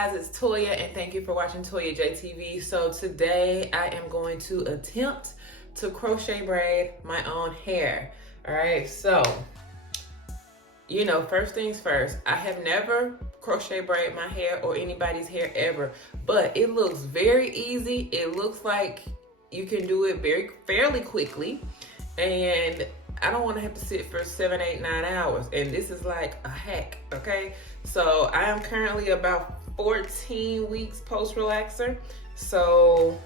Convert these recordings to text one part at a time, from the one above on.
guys, it's Toya and thank you for watching ToyaJtv. So today I am going to attempt to crochet braid my own hair. All right, so first things first, I have never crochet braid my hair or anybody's hair ever, but it looks very easy. It looks like you can do it fairly quickly, and I don't want to have to sit for 7, 8, 9 hours, and this is like a hack. Okay, so I am currently about 14 weeks post relaxer, so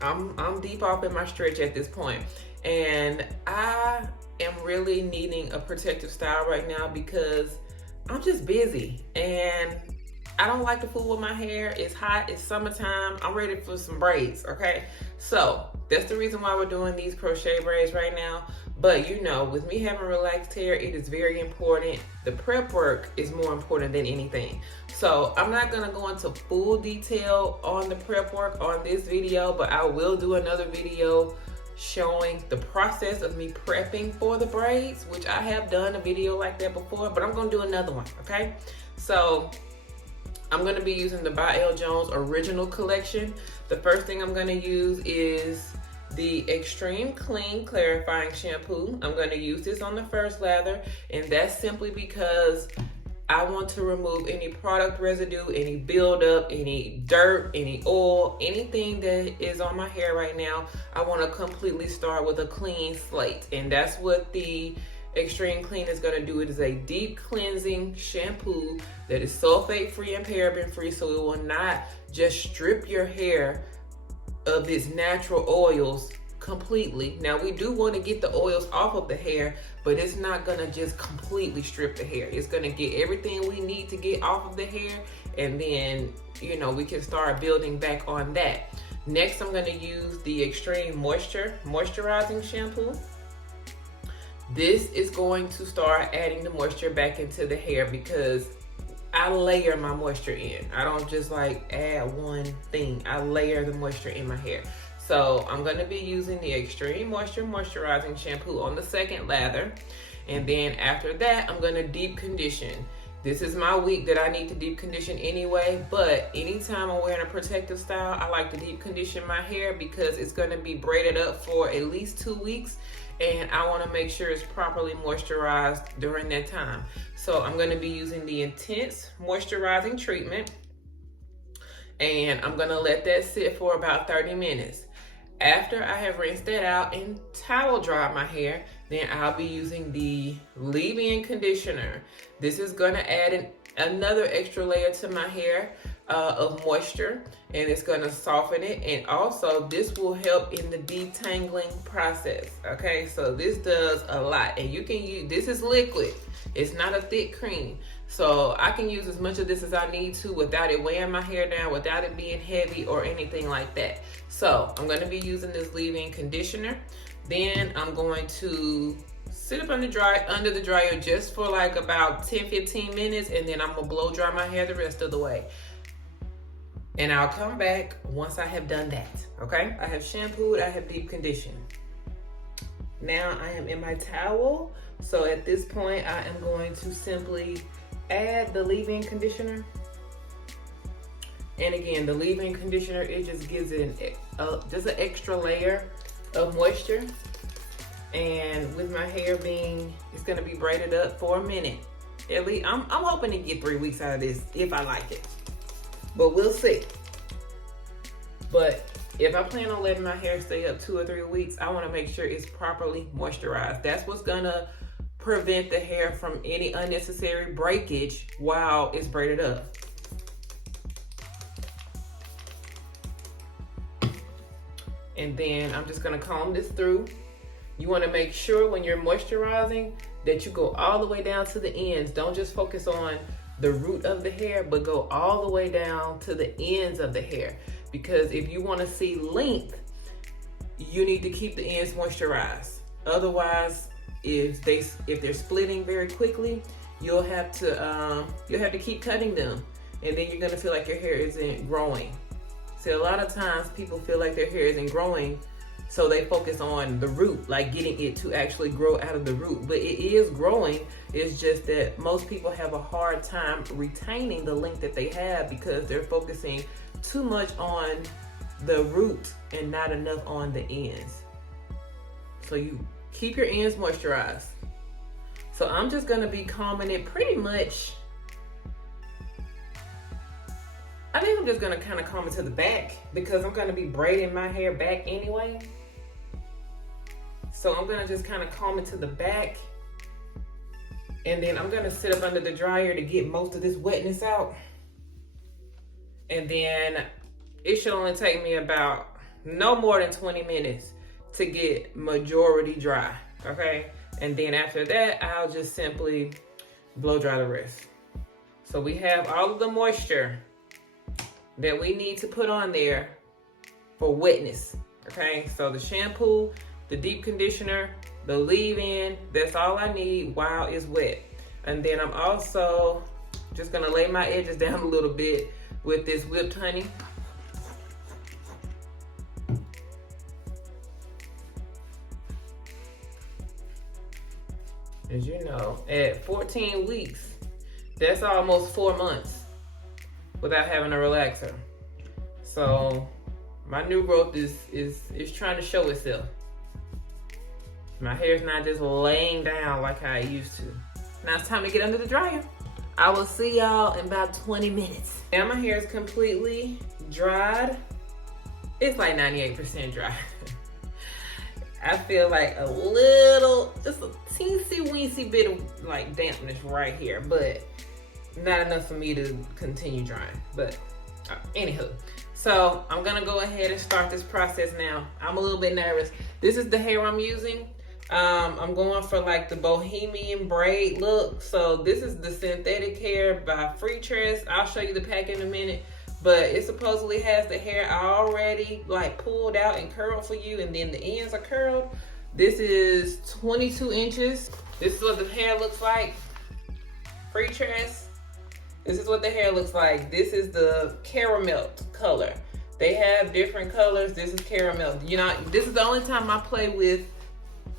I'm deep off in my stretch at this point, and I am really needing a protective style right now because I'm just busy and I don't like to fool with my hair. It's hot, it's summertime, I'm ready for some braids. Okay, so that's the reason why we're doing these crochet braids right now. But with me having relaxed hair, it is very important. The prep work is more important than anything. So I'm not gonna go into full detail on the prep work on this video, but I will do another video showing the process of me prepping for the braids, which I have done a video like that before, but I'm gonna do another one, okay? So I'm gonna be using the by L. Jones original collection. The first thing I'm gonna use is the Extreme Clean Clarifying Shampoo. I'm gonna use this on the first lather, and that's simply because I want to remove any product residue, any buildup, any dirt, any oil, anything that is on my hair right now. I want to completely start with a clean slate, and that's what the Extreme Clean is going to do. It is a deep cleansing shampoo that is sulfate free and paraben free, so it will not just strip your hair of its natural oils completely. Now, we do want to get the oils off of the hair, but it's not gonna just completely strip the hair. It's gonna get everything we need to get off of the hair, and then we can start building back on that. Next, I'm gonna use the Extreme Moisturizing Shampoo. This is going to start adding the moisture back into the hair because I layer my moisture in. I don't just like add one thing. I layer the moisture in my hair. So I'm gonna be using the Extreme Moisturizing Shampoo on the second lather. And then after that, I'm gonna deep condition. This is my week that I need to deep condition anyway, but anytime I'm wearing a protective style, I like to deep condition my hair because it's gonna be braided up for at least 2 weeks, and I wanna make sure it's properly moisturized during that time. So I'm gonna be using the Intense Moisturizing Treatment, and I'm gonna let that sit for about 30 minutes. After I have rinsed that out and towel dried my hair, then I'll be using the leave-in conditioner. This is gonna add another extra layer to my hair of moisture, and it's gonna soften it, and also this will help in the detangling process. Okay, so this does a lot, and you can use, this is liquid, it's not a thick cream, so I can use as much of this as I need to without it weighing my hair down, without it being heavy or anything like that. So I'm going to be using this leave-in conditioner. Then I'm going to sit up under the dryer just for like about 10-15 minutes, and then I'm gonna blow dry my hair the rest of the way. And I'll come back once I have done that. Okay, I have shampooed, I have deep conditioned. Now I am in my towel, so at this point I am going to simply add the leave-in conditioner. And again, the leave-in conditioner, it just gives it just an extra layer of moisture. And with my hair it's gonna be braided up for a minute. At least, I'm hoping to get 3 weeks out of this if I like it, but we'll see. But if I plan on letting my hair stay up 2 or 3 weeks, I wanna make sure it's properly moisturized. That's what's gonna prevent the hair from any unnecessary breakage while it's braided up. And then I'm just gonna comb this through. You wanna make sure when you're moisturizing that you go all the way down to the ends. Don't just focus on the root of the hair, but go all the way down to the ends of the hair. Because if you wanna see length, you need to keep the ends moisturized. Otherwise, if they're splitting very quickly, you'll have to keep cutting them, and then you're gonna feel like your hair isn't growing. See, a lot of times people feel like their hair isn't growing So they focus on the root, like getting it to actually grow out of the root. But it is growing. It's just that most people have a hard time retaining the length that they have because they're focusing too much on the root and not enough on the ends. So you keep your ends moisturized. So I'm just gonna be combing it pretty much. I think I'm just gonna kind of comb it to the back because I'm gonna be braiding my hair back anyway. So I'm gonna just kind of comb it to the back. And then I'm gonna sit up under the dryer to get most of this wetness out. And then it should only take me about no more than 20 minutes to get majority dry, okay? And then after that, I'll just simply blow dry the rest. So we have all of the moisture that we need to put on there for wetness, okay? So the shampoo, the deep conditioner, the leave-in, that's all I need while it's wet. And then I'm also just gonna lay my edges down a little bit with this whipped honey. As you know, at 14 weeks, that's almost 4 months without having a relaxer. So my new growth is trying to show itself. My hair's not just laying down like how it used to. Now it's time to get under the dryer. I will see y'all in about 20 minutes. Now my hair is completely dried. It's like 98% dry. I feel like a little, just a teensy weensy bit of like dampness right here, but not enough for me to continue drying. But anywho, so I'm gonna go ahead and start this process now. I'm a little bit nervous. This is the hair I'm using. I'm going for like the bohemian braid look. So this is the synthetic hair by Free Tress. I'll show you the pack in a minute. But it supposedly has the hair already like pulled out and curled for you, and then the ends are curled. This is 22 inches. This is what the hair looks like. Free Tress. This is what the hair looks like. This is the caramel color. They have different colors. This is caramel. You know, this is the only time I play with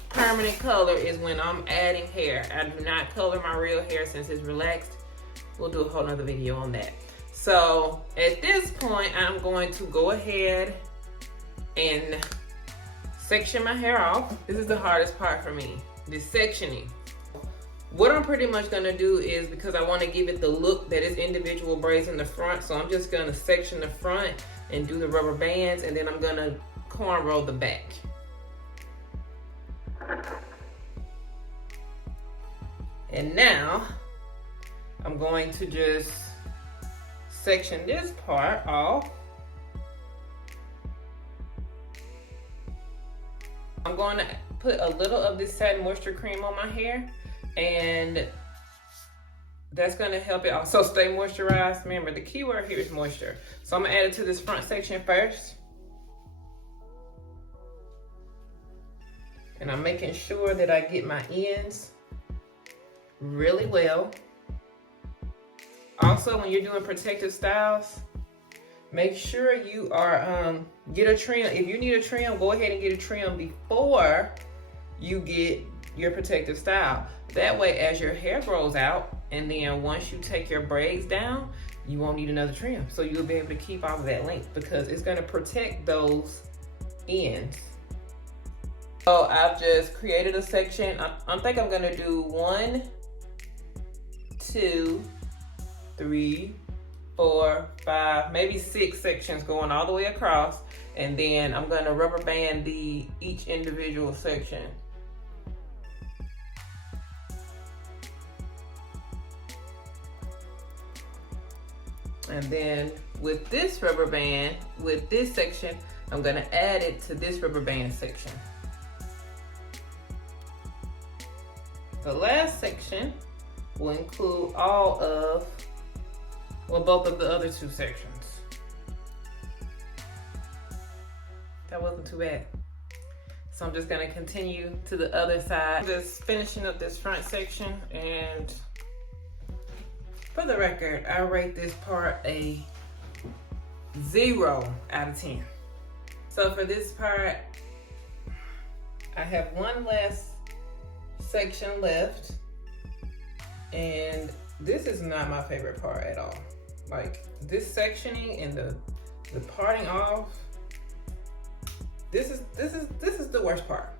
permanent color is when I'm adding hair. I do not color my real hair since it's relaxed. We'll do a whole nother video on that. So at this point, I'm going to go ahead and section my hair off. This is the hardest part for me, this sectioning. What I'm pretty much gonna do is, because I wanna give it the look that is individual braids in the front, so I'm just gonna section the front and do the rubber bands, and then I'm gonna cornrow the back. And now, I'm going to just section this part off. I'm going to put a little of this satin moisture cream on my hair, and that's going to help it also stay moisturized. Remember, the key word here is moisture. So I'm going to add it to this front section first. And I'm making sure that I get my ends really well. Also, when you're doing protective styles, make sure you are, get a trim. If you need a trim, go ahead and get a trim before you get your protective style. That way, as your hair grows out, and then once you take your braids down, you won't need another trim. So you'll be able to keep all of that length because it's gonna protect those ends. So I've just created a section. I think I'm gonna do 1, 2, 3, 4, 5, maybe 6 sections going all the way across, and then I'm going to rubber band each individual section. And then with this rubber band, with this section, I'm going to add it to this rubber band section. The last section will include all of, well, both of the other 2 sections. That wasn't too bad. So I'm just gonna continue to the other side. Just finishing up this front section, and for the record, I rate this part a 0 out of 10. So for this part, have one last section left, and this is not my favorite part at all. Like this sectioning and the parting off, this is the worst part.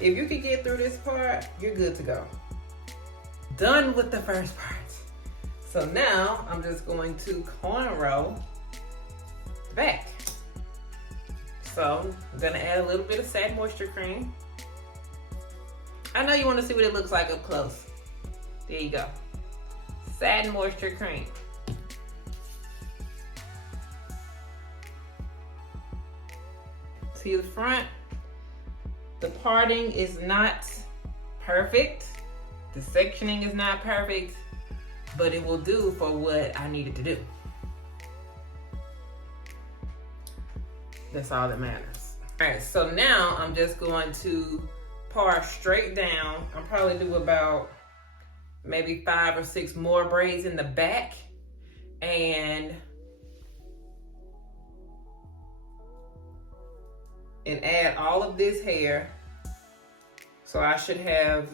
If you can get through this part, you're good to go. Done with the first part. So now I'm just going to cornrow the back. So I'm gonna add a little bit of satin moisture cream. I know you want to see what it looks like up close. There you go. Satin moisture cream. See the front? The parting is not perfect. The sectioning is not perfect, but it will do for what I needed to do. That's all that matters. All right, so now I'm just going to par straight down. I'll probably do about maybe 5 or 6 more braids in the back, and add all of this hair. So I should have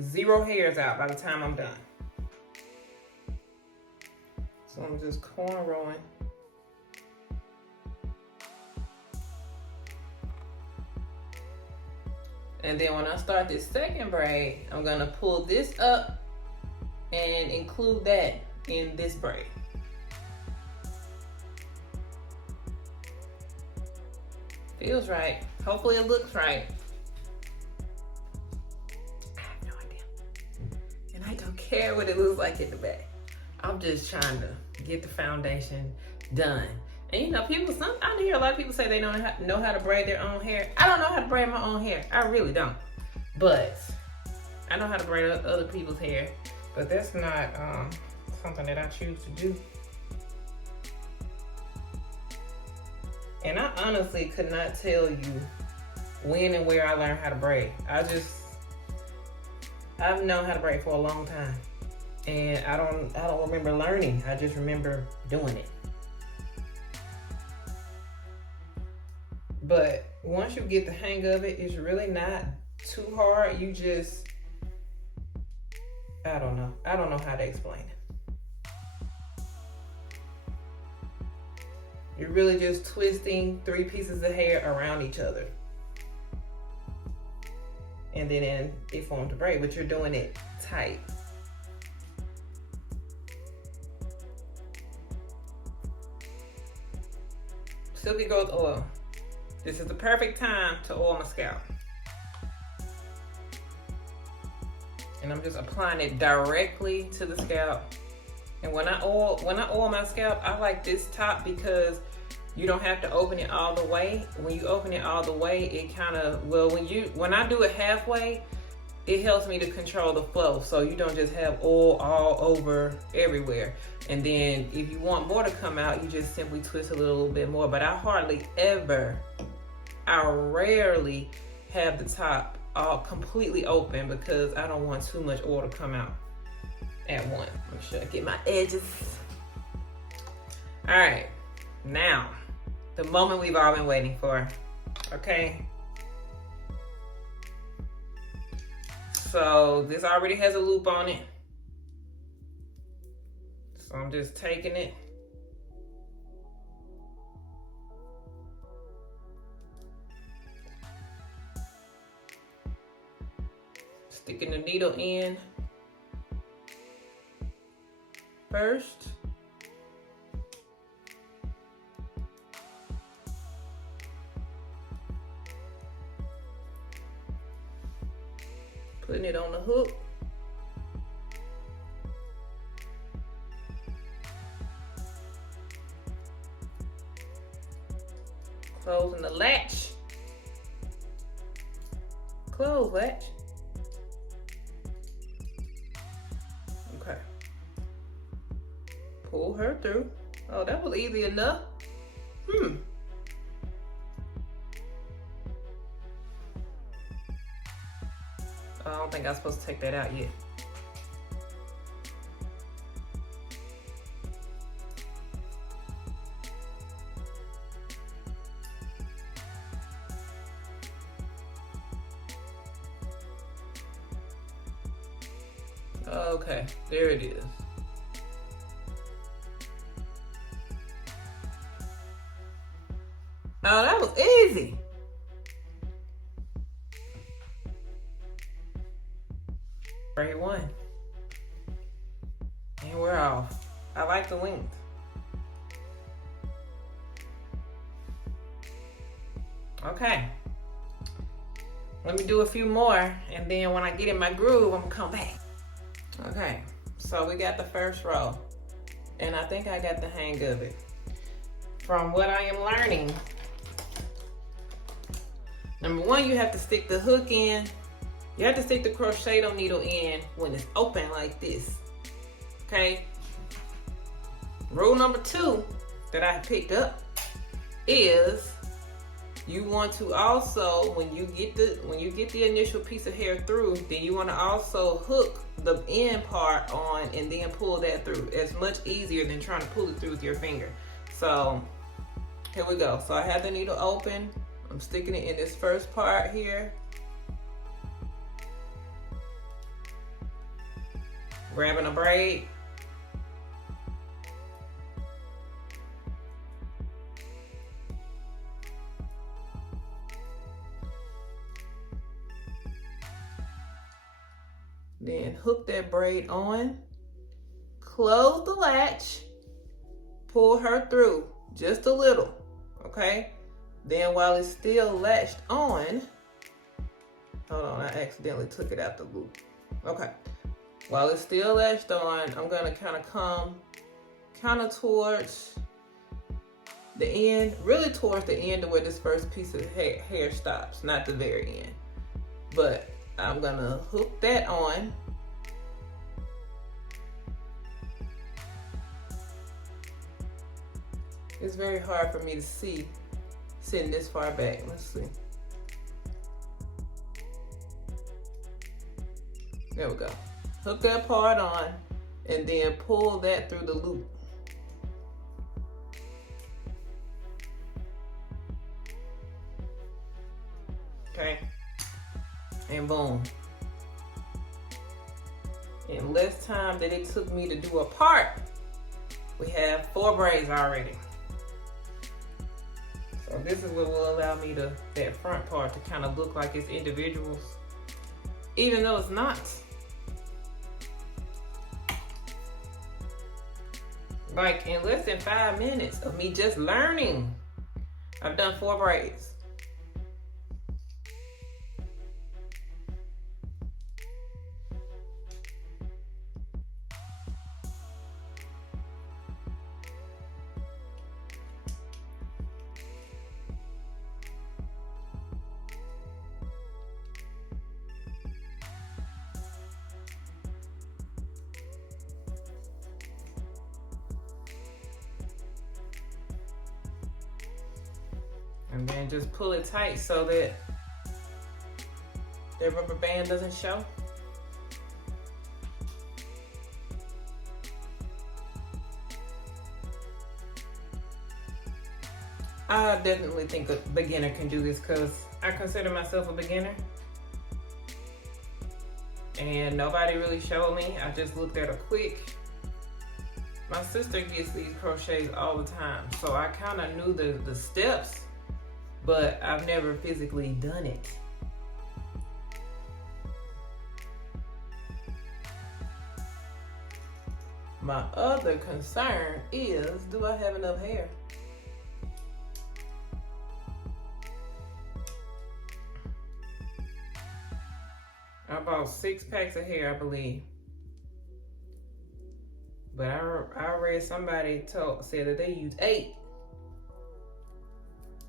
0 hairs out by the time I'm done. So I'm just cornrowing. And then when I start this second braid, I'm gonna pull this up and include that in this braid. Feels right. Hopefully it looks right. I have no idea. And I don't care what it looks like in the back. I'm just trying to get the foundation done. And you know, I hear a lot of people say they don't know how to braid their own hair. I don't know how to braid my own hair. I really don't. But I know how to braid other people's hair. But that's not something that I choose to do. And I honestly could not tell you when and where I learned how to braid. I've known how to braid for a long time. And I don't remember learning. I just remember doing it. But once you get the hang of it, it's really not too hard. You just, I don't know how to explain it. You're really just twisting 3 pieces of hair around each other. And then it forms a braid, but you're doing it tight. Silky Growth Oil. This is the perfect time to oil my scalp. And I'm just applying it directly to the scalp. And when I oil my scalp, I like this top because you don't have to open it all the way. When you open it all the way, it kind of, when I do it halfway, it helps me to control the flow. So you don't just have oil all over everywhere. And then if you want more to come out, you just simply twist a little bit more. But I rarely have the top all completely open because I don't want too much oil to come out at once. Make sure I get my edges. All right, now the moment we've all been waiting for, okay? So this already has a loop on it. So I'm just taking it. Sticking the needle in first. Putting it on the hook. Closing the latch. Close latch. Okay. Pull her through. Oh, that was easy enough. I don't think I'm supposed to take that out yet. Okay, there it is. Oh, that was easy. Braid 1. And we're off. I like the length. Okay. Let me do a few more, and then when I get in my groove, I'm gonna come back. Okay, so we got the first row, and I think I got the hang of it. From what I am learning, number one, you have to stick the hook in. You have to stick the crochet needle in when it's open like this, okay? Rule number 2 that I picked up is you want to also, when you get the initial piece of hair through, then you want to also hook the end part on and then pull that through. It's much easier than trying to pull it through with your finger. So here we go. So I have the needle open. I'm sticking it in this first part here. Grabbing a braid. Then hook that braid on, close the latch, pull her through just a little, okay? Then while it's still latched on, hold on, I accidentally took it out the loop. Okay, while it's still latched on, I'm gonna kind of come towards the end, really towards the end of where this first piece of hair stops, not the very end. But I'm gonna hook that on. It's very hard for me to see sitting this far back. Let's see. There we go. Hook that part on and then pull that through the loop. Okay. And boom. In less time than it took me to do a part, we have 4 braids already. So this is what will allow me that front part to kind of look like it's individuals, even though it's not. Like in less than 5 minutes of me just learning, I've done 4 braids. And then just pull it tight so that the rubber band doesn't show. I definitely think a beginner can do this because I consider myself a beginner. And nobody really showed me. I just looked at her quick. My sister gets these crochets all the time, so I kind of knew the steps, but I've never physically done it. My other concern is, do I have enough hair? I bought 6 packs of hair, I believe. But I read somebody said that they use 8.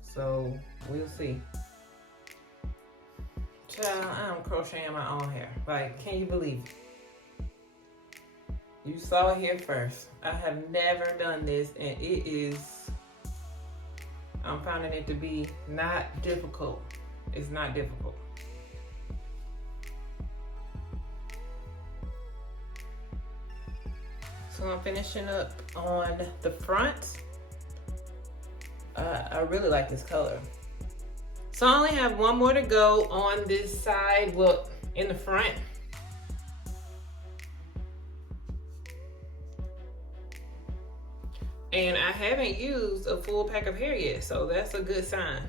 So we'll see. Child, I'm crocheting my own hair. Like, can you believe it? You saw it here first. I have never done this, and I'm finding it to be not difficult. It's not difficult. So I'm finishing up on the front. I really like this color. So I only have 1 more to go on this side, well, in the front. And I haven't used a full pack of hair yet, so that's a good sign.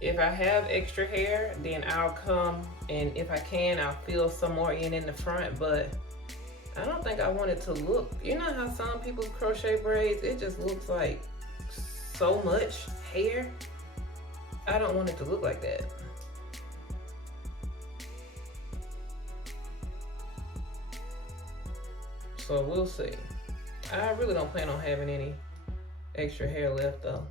If I have extra hair, then I'll come, and if I can, I'll fill some more in the front, but I don't think I want it to look, you know how some people's crochet braids, it just looks like so much hair. I don't want it to look like that. So we'll see. I really don't plan on having any extra hair left though.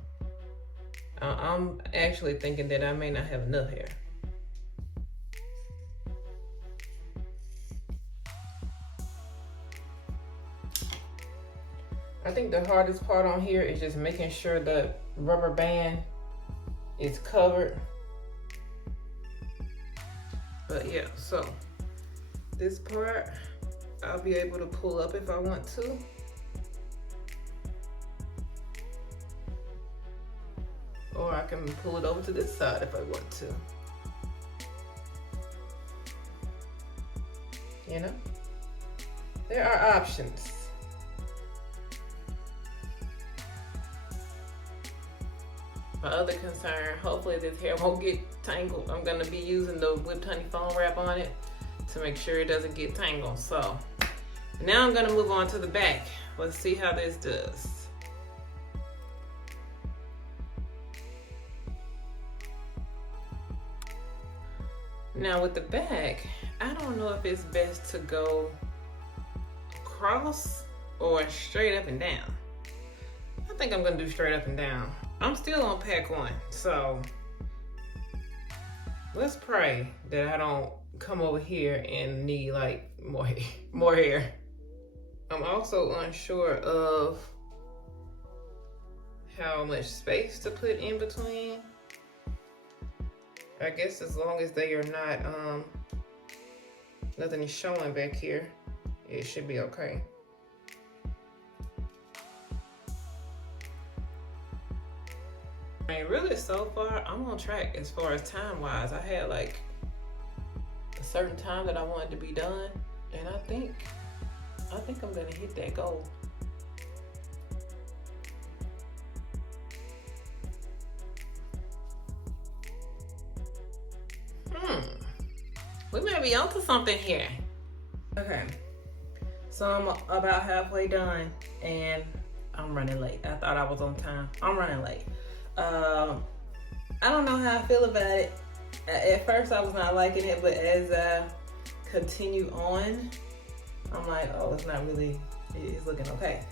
I'm actually thinking that I may not have enough hair. I think the hardest part on here is just making sure the rubber band is covered. But yeah, so this part I'll be able to pull up if I want to. Or I can pull it over to this side if I want to. You know? There are options. My other concern, hopefully this hair won't get tangled. I'm gonna be using the whipped honey foam wrap on it to make sure it doesn't get tangled. So now I'm gonna move on to the back. Let's see how this does. Now with the back, I don't know if it's best to go across or straight up and down. I think I'm gonna do straight up and down. I'm still on pack 1, so let's pray that I don't come over here and need like more hair. I'm also unsure of how much space to put in between. I guess as long as they are not, nothing is showing back here, it should be okay. I mean, really so far, I'm on track as far as time-wise. I had like a certain time that I wanted to be done, and I think I'm gonna hit that goal. We may be onto something here. Okay, so I'm about halfway done, and I'm running late. I thought I was on time. I'm running late. I don't know how I feel about it. At first I was not liking it, but as I continue on, I'm like, oh, it's not really, it's looking okay.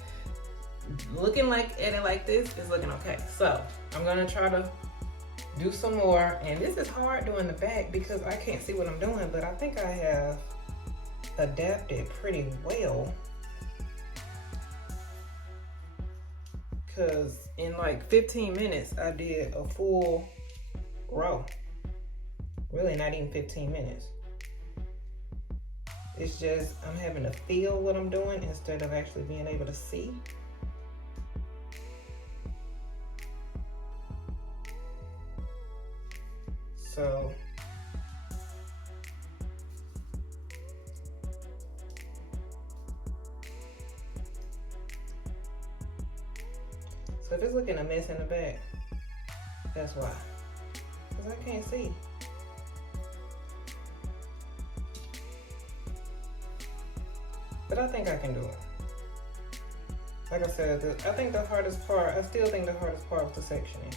Looking like at it like this is looking okay. So I'm gonna try to do some more, and this is hard doing the back because I can't see what I'm doing, but I think I have adapted pretty well. Because in like 15 minutes, I did a full row. Really not even 15 minutes. It's just, I'm having to feel what I'm doing instead of actually being able to see. So, if it's looking a mess in the back, that's why. Because I can't see. But I think I can do it. Like I said, I think the hardest part, I still think the hardest part was the sectioning.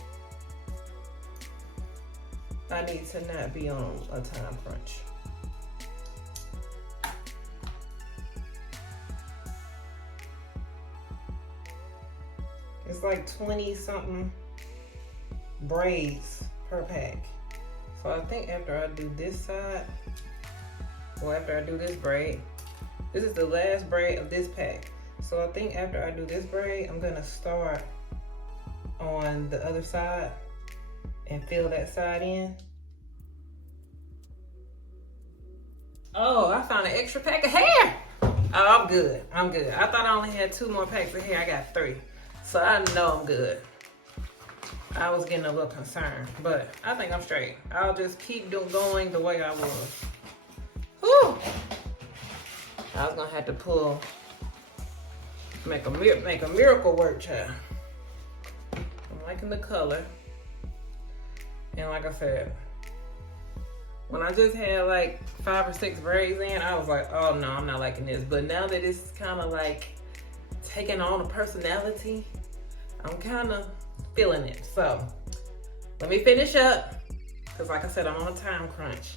I need to not be on a time crunch. It's like 20 something braids per pack. So I think after I do this side, or after I do this braid, this is the last braid of this pack. So I think after I do this braid, I'm gonna start on the other side and fill that side in. Oh, I found an extra pack of hair. Oh, I'm good. I'm good. I thought I only had 2 more packs of hair. I got 3. So I know I'm good. I was getting a little concerned, but I think I'm straight. I'll just keep going the way I was. Whew. I was gonna have to pull Make a miracle work, child. I'm liking the color. And like I said, when I just had like 5 or 6 braids in, I was like, oh no, I'm not liking this. But now that it's kind of like taking on a personality, I'm kind of feeling it. So let me finish up, because like I said, I'm on a time crunch,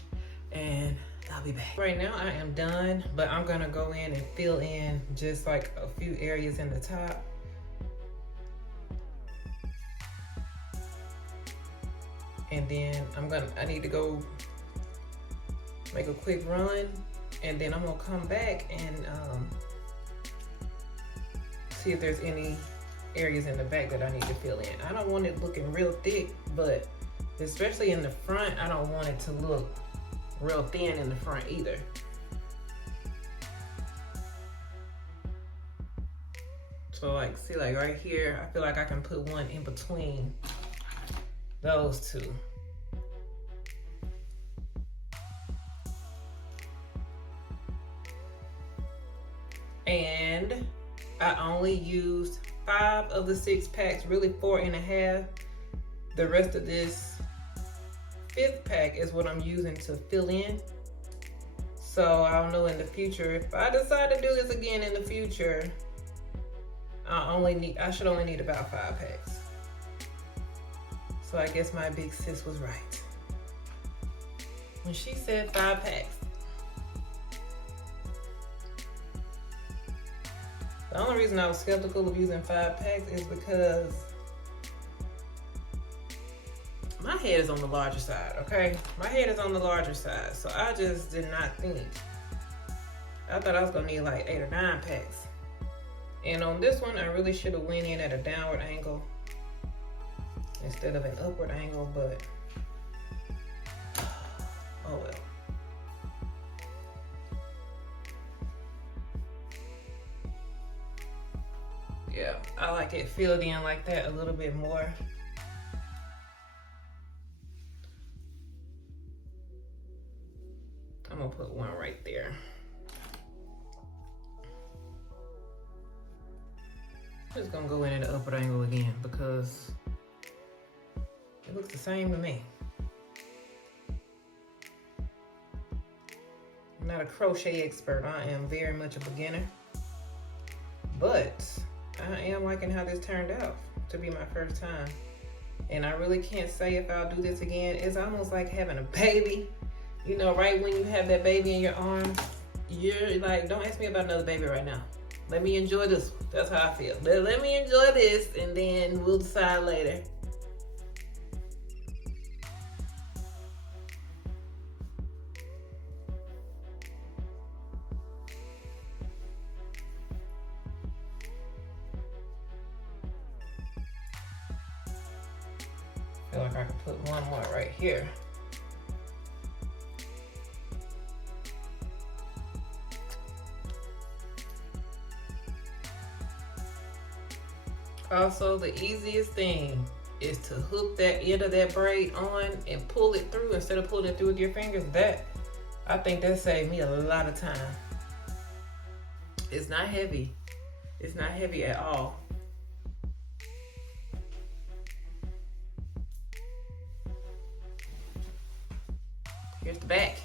and I'll be back. Right now I am done, but I'm gonna go in and fill in just like a few areas in the top. And then I need to go make a quick run, and then I'm gonna come back and see if there's any areas in the back that I need to fill in. I don't want it looking real thick, but especially in the front, I don't want it to look real thin in the front either. So like, see, like right here, I feel like I can put one in between those two. And I only used 5 of the 6 packs, really 4.5. The rest of this 5th pack is what I'm using to fill in. So I don't know in the future, if I decide to do this again in the future, I should only need about 5 packs. So I guess my big sis was right when she said 5 packs. The only reason I was skeptical of using 5 packs is because my head is on the larger side, okay? My head is on the larger side, so I just did not think. I thought I was gonna need like 8 or 9 packs. And on this one, I really should have went in at a downward angle instead of an upward angle, but oh well. Yeah, I like it filled in like that a little bit more. I'm gonna put one right there. I'm just gonna go in at an upward angle again because it looks the same to me. I'm not a crochet expert. I am very much a beginner, but I am liking how this turned out to be my first time. And I really can't say if I'll do this again. It's almost like having a baby. You know, right when you have that baby in your arms, you're like, don't ask me about another baby right now. Let me enjoy this one. That's how I feel. Let me enjoy this, and then we'll decide later. I feel like I can put one more right here. Also, the easiest thing is to hook that end of that braid on and pull it through instead of pulling it through with your fingers. I think that saved me a lot of time. It's not heavy. It's not heavy at all. Here's the back.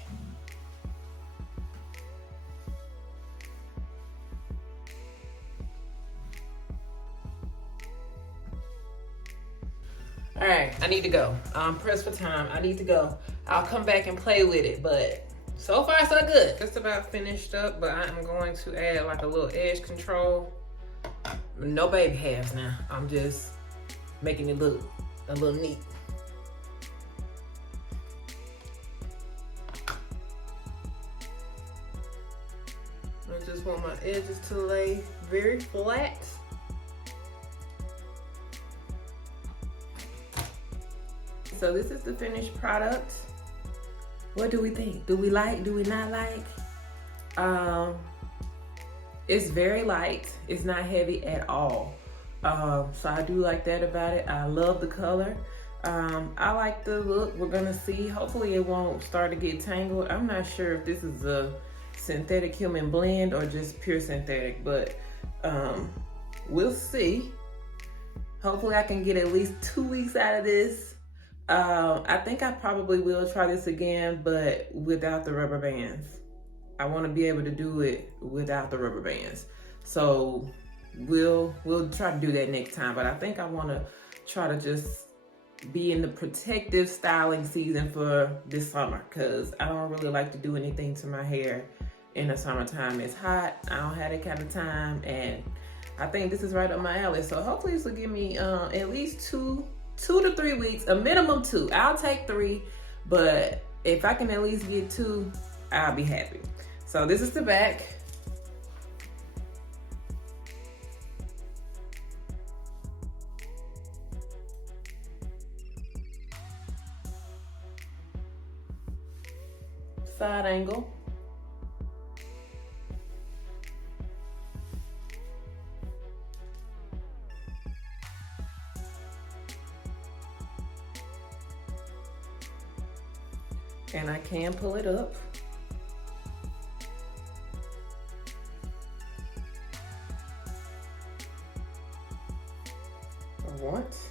All right, I need to go. I'm pressed for time. I need to go. I'll come back and play with it, but so far so good. Just about finished up, but I'm going to add like a little edge control. No baby hairs now. I'm just making it look a little neat. I just want my edges to lay very flat. So this is the finished product. What do we think? Do we like? Do we not like? It's very light. It's not heavy at all. So I do like that about it. I love the color. I like the look. We're gonna see. Hopefully it won't start to get tangled. I'm not sure if this is a synthetic human blend or just pure synthetic, but we'll see. Hopefully I can get at least 2 weeks out of this. I think I probably will try this again, but without the rubber bands. I want to be able to do it without the rubber bands. So we'll try to do that next time, but I think I want to try to just be in the protective styling season for this summer, because I don't really like to do anything to my hair in the summertime. It's hot, I don't have that kind of time, and I think this is right up my alley. So hopefully this will give me at least two to 3 weeks, a minimum 2. I'll take 3, but if I can at least get 2, I'll be happy. So this is the back. Side angle. And I can pull it up. Once.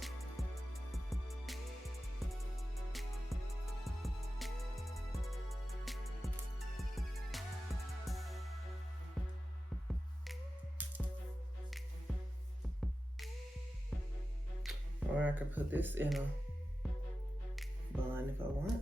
Or I could put this in a bun if I want.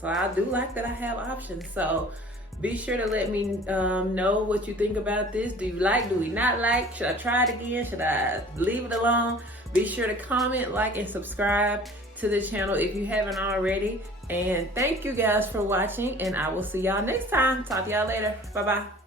So I do like that I have options. So be sure to let me know what you think about this. Do you like, do we not like? Should I try it again? Should I leave it alone? Be sure to comment, like, and subscribe to the channel if you haven't already. And thank you guys for watching, and I will see y'all next time. Talk to y'all later. Bye-bye.